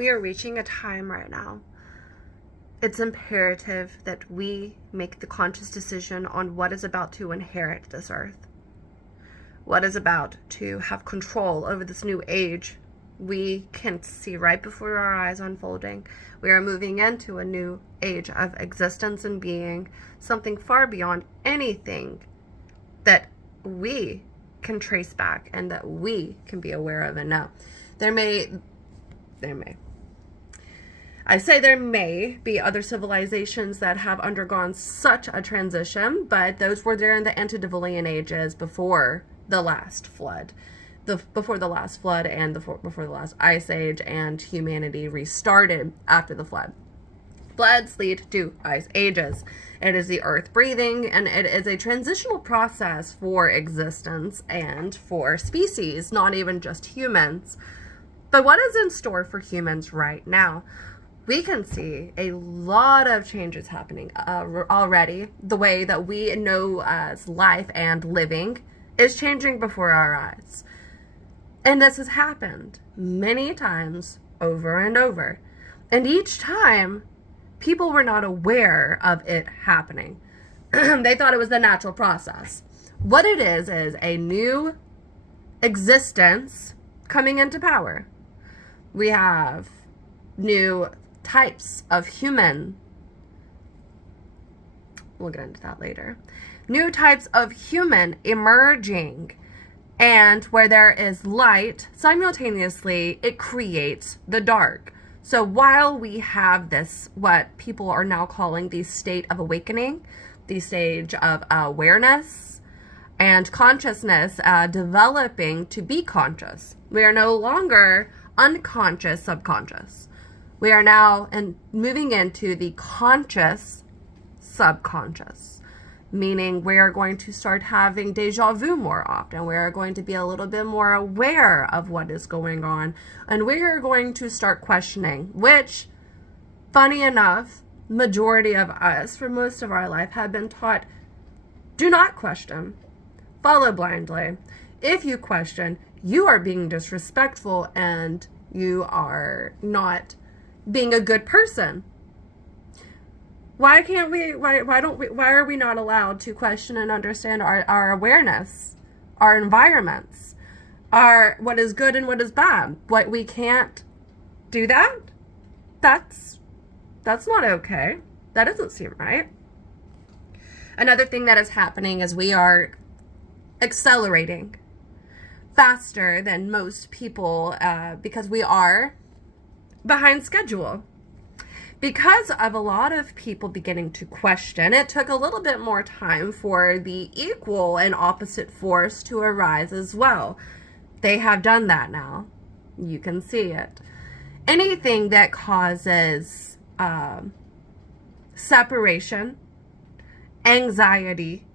We are reaching a time right now. It's imperative that we make the conscious decision on what is about to inherit this earth. What is about to have control over this new age we can see right before our eyes unfolding. We are moving into a new age of existence and being, something far beyond anything that we can trace back and that we can be aware of and know. There may be other civilizations that have undergone such a transition, but those were there in the antediluvian ages before the last flood. Before the last flood and before the last ice age, and humanity restarted after the flood. Floods lead to ice ages. It is the earth breathing, and it is a transitional process for existence and for species, not even just humans. But what is in store for humans right now? We can see a lot of changes happening already. The way that we know as life and living is changing before our eyes. And this has happened many times over and over. And each time, people were not aware of it happening. They thought it was the natural process. What it is a new existence coming into power. We have new types of human. We'll get into that later. New types of human emerging. And where there is light, simultaneously, it creates the dark. So while we have this, what people are now calling the state of awakening, the stage of awareness and consciousness developing to be conscious, we are no longer unconscious, subconscious. We are now moving into the conscious subconscious. Meaning we are going to start having deja vu more often. We are going to be a little bit more aware of what is going on. And we are going to start questioning, which, funny enough, majority of us, for most of our life, have been taught, do not question. Follow blindly. If you question, you are being disrespectful and you are not being a good person. Why can't we, why are we not allowed to question and understand our awareness, our environments, what is good and what is bad? What we can't do that? That's not okay. That doesn't seem right. Another thing that is happening is we are accelerating faster than most people because we are behind schedule. Because of a lot of people beginning to question, it took a little bit more time for the equal and opposite force to arise as well. They have done that now. You can see it. Anything that causes separation, anxiety,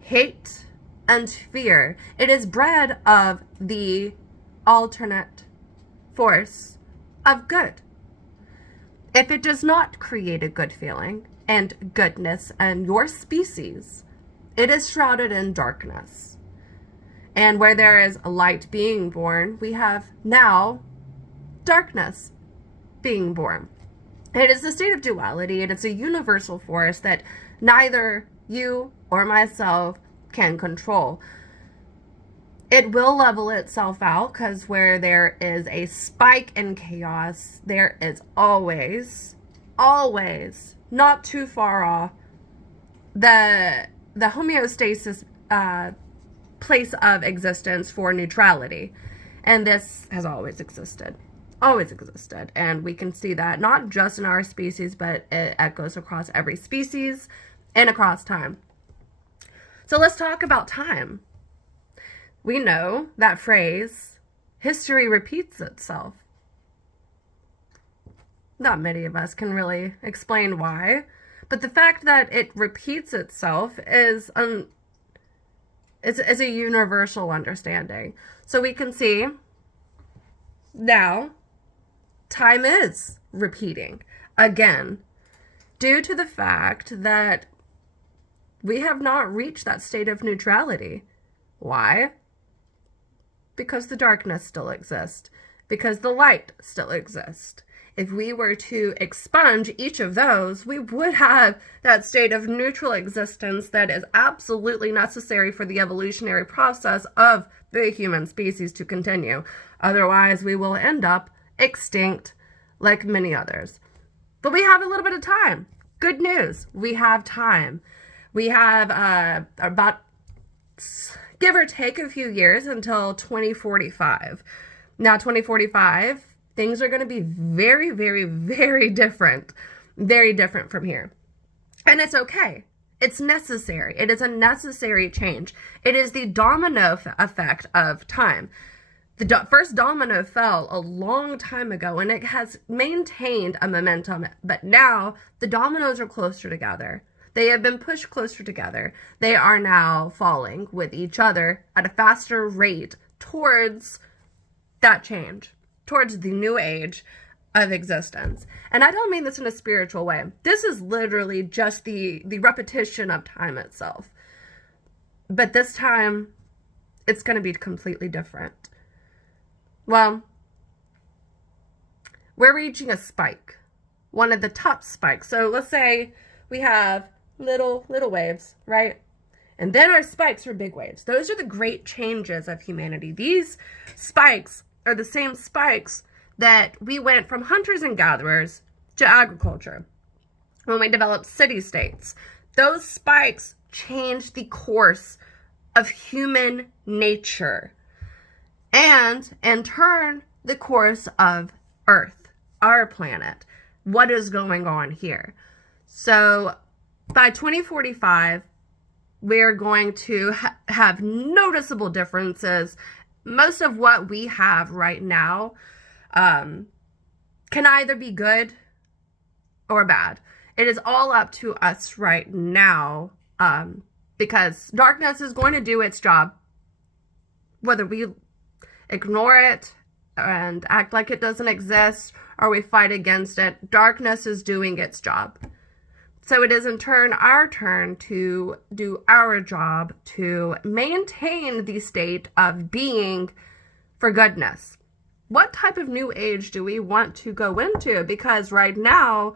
hate, and fear, it is bred of the alternate force of good. If it does not create a good feeling and goodness in your species, it is shrouded in darkness. And where there is a light being born, we have now darkness being born. It is a state of duality, and it's a universal force that neither you or myself can control. It will level itself out, because where there is a spike in chaos, there is always, not too far off, the homeostasis place of existence for neutrality. And this has always existed. And we can see that not just in our species, but it echoes across every species and across time. So let's talk about time. We know that phrase, history repeats itself. Not many of us can really explain why, but the fact that it repeats itself is a universal understanding. So we can see now time is repeating again due to the fact that we have not reached that state of neutrality. Why? Because the darkness still exists. Because the light still exists. if we were to expunge each of those, we would have that state of neutral existence that is absolutely necessary for the evolutionary process of the human species to continue. Otherwise, we will end up extinct like many others. But we have a little bit of time. Good news. We have time. We have about, give or take, a few years until 2045. Now, 2045, things are going to be very, very, very different. Very different from here. And it's okay. It's necessary. It is a necessary change. It is the domino effect of time. The first domino fell a long time ago, and it has maintained a momentum. But now the dominoes are closer together. They have been pushed closer together. They are now falling with each other at a faster rate towards that change, towards the new age of existence. And I don't mean this in a spiritual way. This is literally just the repetition of time itself. But this time, it's going to be completely different. Well, we're reaching a spike, one of the top spikes. So let's say we have little waves, right? And then our spikes are big waves. Those are the great changes of humanity. These spikes are the same spikes that we went from hunters and gatherers to agriculture when we developed city-states. Those spikes changed the course of human nature and, in turn, the course of Earth, our planet. What is going on here? So by 2045, we're going to have noticeable differences. Most of what we have right now can either be good or bad. It is all up to us right now, because darkness is going to do its job. Whether we ignore it and act like it doesn't exist or we fight against it, darkness is doing its job. So it is in turn our turn to do our job to maintain the state of being for goodness. What type of new age do we want to go into? Because right now,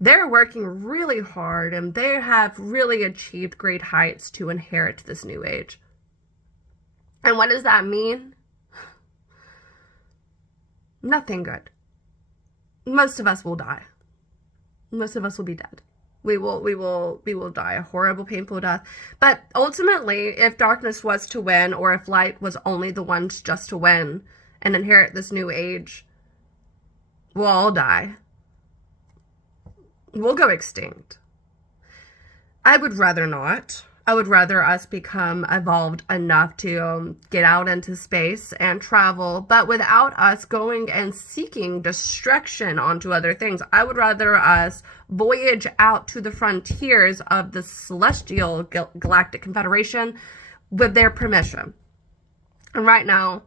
they're working really hard and they have really achieved great heights to inherit this new age. And what does that mean? Nothing good. Most of us will die. Most of us will be dead. We will die a horrible, painful death. But ultimately, if darkness was to win, or if light was only the ones just to win and inherit this new age, we'll all die. We'll go extinct. I would rather not. I would rather us become evolved enough to get out into space and travel, but without us going and seeking destruction onto other things. I would rather us voyage out to the frontiers of the Celestial Galactic Confederation with their permission. And right now,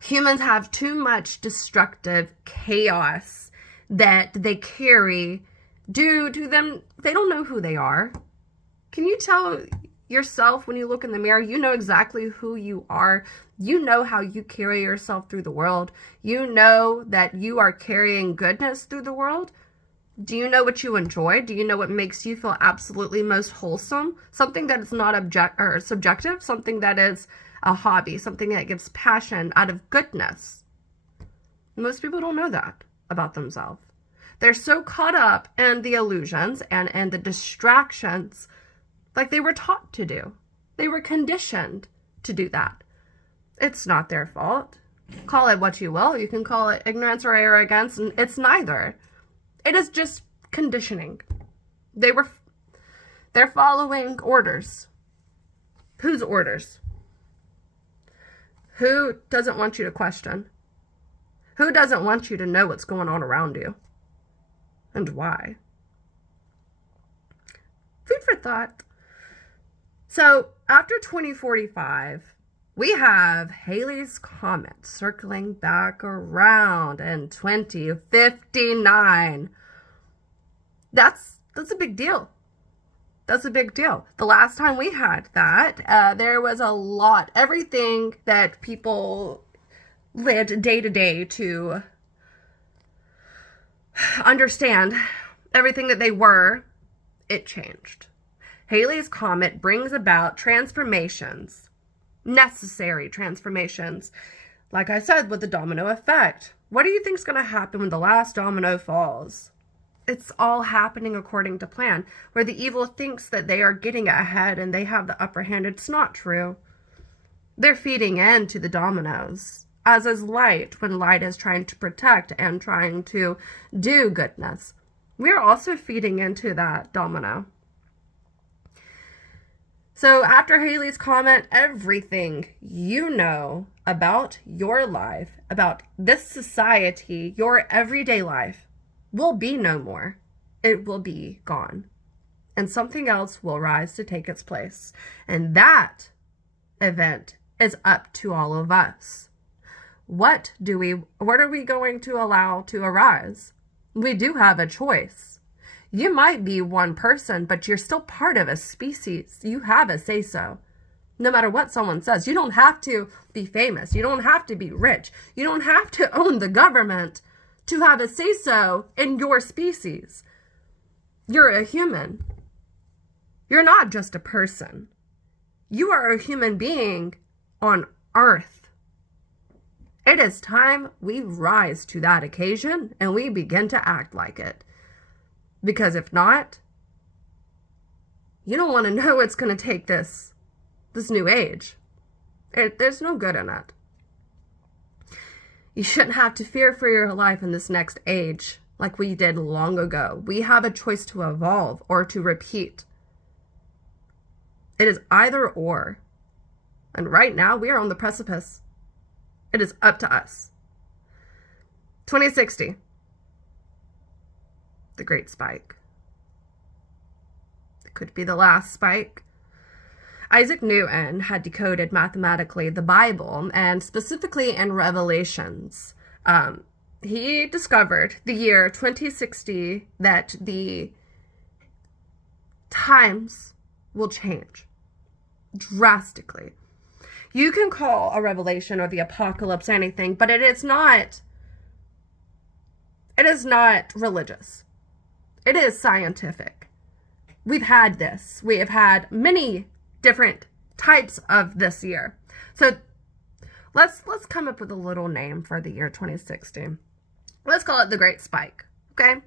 humans have too much destructive chaos that they carry due to them. They don't know who they are. Can you tell yourself when you look in the mirror, you know exactly who you are. You know how you carry yourself through the world. You know that you are carrying goodness through the world. Do you know what you enjoy? Do you know what makes you feel absolutely most wholesome? Something that is not subjective, something that is a hobby, something that gives passion out of goodness. Most people don't know that about themselves. They're so caught up in the illusions and the distractions, like they were taught to do. They were conditioned to do that. It's not their fault. Call it what you will. You can call it ignorance or arrogance, and it's neither. It is just conditioning. They're following orders. Whose orders? Who doesn't want you to question? Who doesn't want you to know what's going on around you? And why? Food for thought. So after 2045, we have Halley's Comet circling back around in 2059. That's a big deal. That's a big deal. The last time we had that, there was a lot. Everything that people lived day to day to understand everything that they were, it changed. Halley's Comet brings about transformations, necessary transformations. Like I said, with the domino effect. What do you think is going to happen when the last domino falls? It's all happening according to plan. Where the evil thinks that they are getting ahead and they have the upper hand, it's not true. They're feeding into the dominoes, as is light when light is trying to protect and trying to do goodness. We're also feeding into that domino. So after Halley's Comet, everything you know about your life, about this society, your everyday life, will be no more. It will be gone. And something else will rise to take its place. And that event is up to all of us. What are we going to allow to arise? We do have a choice. You might be one person, but you're still part of a species. You have a say-so. No matter what someone says, you don't have to be famous. You don't have to be rich. You don't have to own the government to have a say-so in your species. You're a human. You're not just a person. You are a human being on Earth. It is time we rise to that occasion and we begin to act like it. Because if not, you don't want to know what's going to take this new age. There's no good in it. You shouldn't have to fear for your life in this next age like we did long ago. We have a choice to evolve or to repeat. It is either or. And right now, we are on the precipice. It is up to us. 2060. The Great Spike. It could be the last spike. Isaac Newton had decoded mathematically the Bible, and specifically in Revelations. He discovered the year 2060 that the times will change drastically. You can call a revelation or the apocalypse anything, but it is not religious. It is scientific. We've had this. We have had many different types of this year. So let's come up with a little name for the year 2060. Let's call it the Great Spike, okay?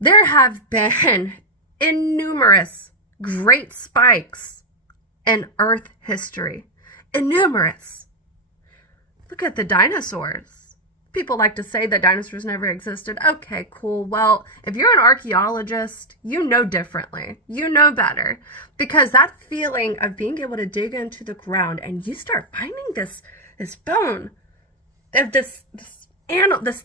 There have been innumerous great spikes in Earth history. Innumerous. Look at the dinosaurs. People like to say that dinosaurs never existed. Okay, cool. Well, if you're an archaeologist, you know differently. You know better. Because that feeling of being able to dig into the ground and you start finding this bone of this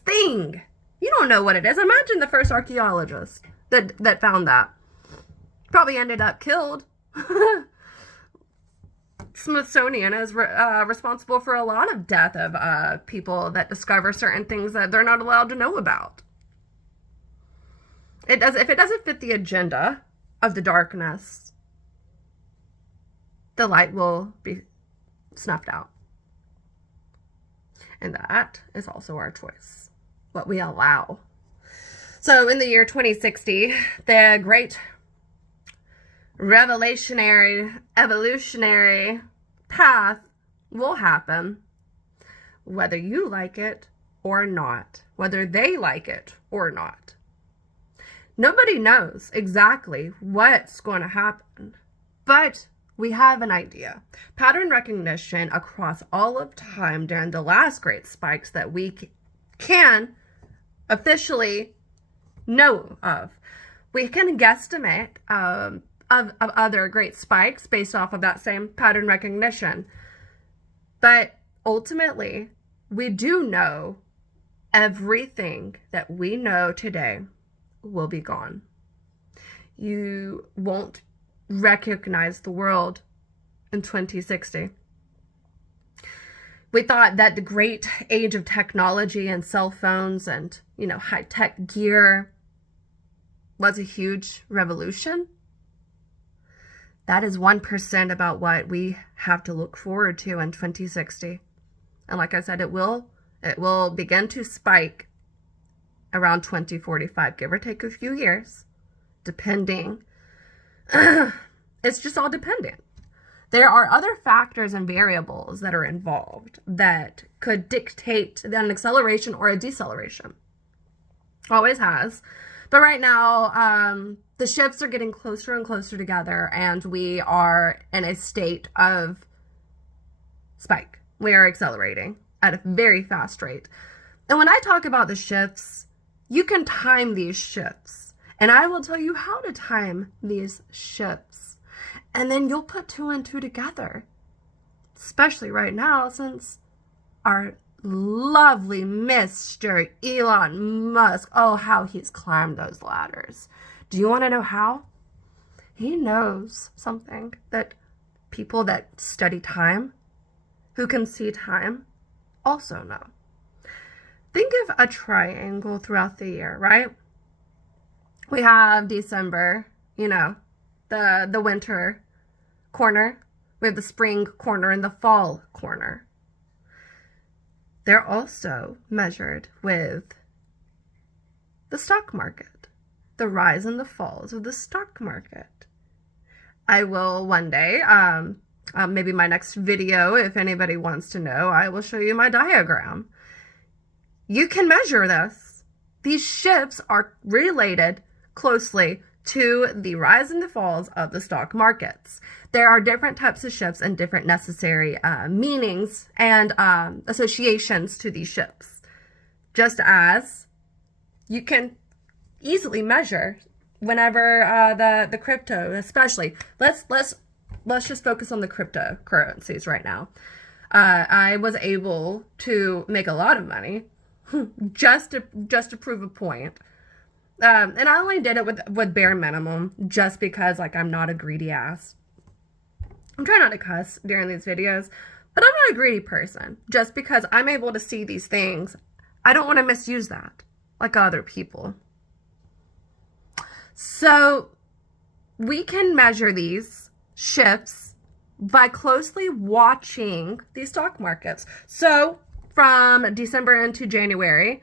thing. You don't know what it is. Imagine the first archaeologist that found that. Probably ended up killed. Smithsonian is responsible for a lot of death of people that discover certain things that they're not allowed to know about. If it doesn't fit the agenda of the darkness, the light will be snuffed out. And that is also our choice, what we allow. So in the year 2060, the great revelationary, evolutionary path will happen, whether you like it or not, whether they like it or not. Nobody knows exactly what's going to happen, but we have an idea. Pattern recognition across all of time during the last great spikes that we can officially know of. We can guesstimate of other great spikes based off of that same pattern recognition. But ultimately, we do know everything that we know today will be gone. You won't recognize the world in 2060. We thought that the great age of technology and cell phones and, high-tech gear was a huge revolution. That is 1% about what we have to look forward to in 2060. And like I said, it will begin to spike around 2045, give or take a few years, depending. It's just all dependent. There are other factors and variables that are involved that could dictate an acceleration or a deceleration. Always has. But right now, the shifts are getting closer and closer together, and we are in a state of spike. We are accelerating at a very fast rate. And when I talk about the shifts, you can time these shifts. And I will tell you how to time these shifts. And then you'll put 2 and 2 together. Especially right now, since our lovely Mr. Elon Musk, oh, how he's climbed those ladders. Do you want to know how? He knows something that people that study time, who can see time, also know. Think of a triangle throughout the year, right? We have December, the winter corner. We have the spring corner and the fall corner. They're also measured with the stock market, the rise and the falls of the stock market. I will one day, maybe my next video, if anybody wants to know, I will show you my diagram. You can measure this. These shifts are related closely to the rise and the falls of the stock markets. There are different types of shifts and different necessary meanings and associations to these shifts. Just as you can easily measure whenever the crypto, especially, let's just focus on the cryptocurrencies right now. I was able to make a lot of money just to prove a point. And I only did it with bare minimum, just because, I'm not a greedy ass. I'm trying not to cuss during these videos, but I'm not a greedy person. Just because I'm able to see these things, I don't want to misuse that like other people. So we can measure these shifts by closely watching the stock markets. So from December into January,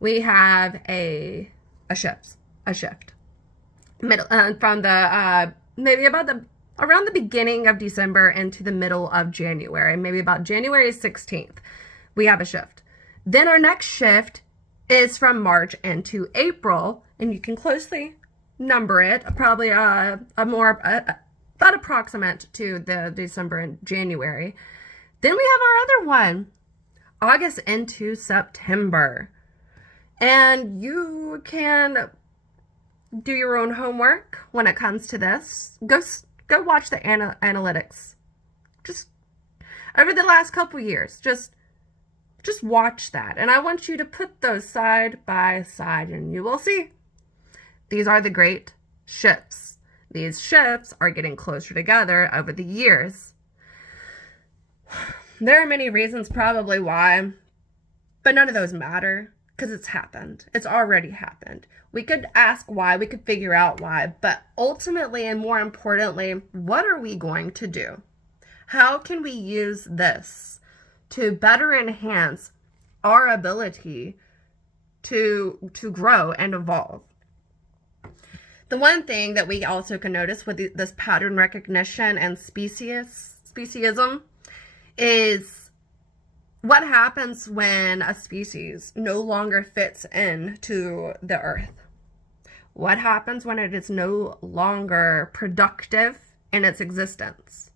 we have a shift. Middle from the maybe around the beginning of December into the middle of January, maybe about January 16th, we have a shift. Then our next shift is from March into April, and you can closely number it, probably about approximate to the December and January. Then we have our other one, August into September. And you can do your own homework when it comes to this. Go watch the analytics. Just over the last couple years, just watch that. And I want you to put those side by side, and you will see. These are the great shifts. These shifts are getting closer together over the years. There are many reasons probably why, but none of those matter. Because it's happened. It's already happened. We could ask why, we could figure out why, but ultimately and more importantly, what are we going to do? How can we use this to better enhance our ability to grow and evolve? The one thing that we also can notice with this pattern recognition and speciesism is what happens when a species no longer fits into the earth? What happens when it is no longer productive in its existence?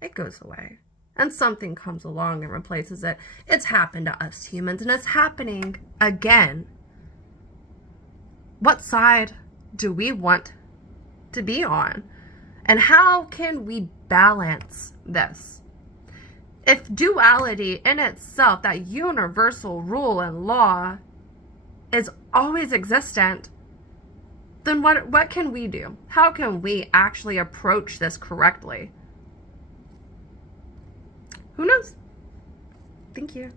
It goes away. And something comes along and replaces it. It's happened to us humans, and it's happening again. What side do we want to be on? And how can we balance this? If duality in itself, that universal rule and law, is always existent, then what can we do? How can we actually approach this correctly? Who knows? Thank you.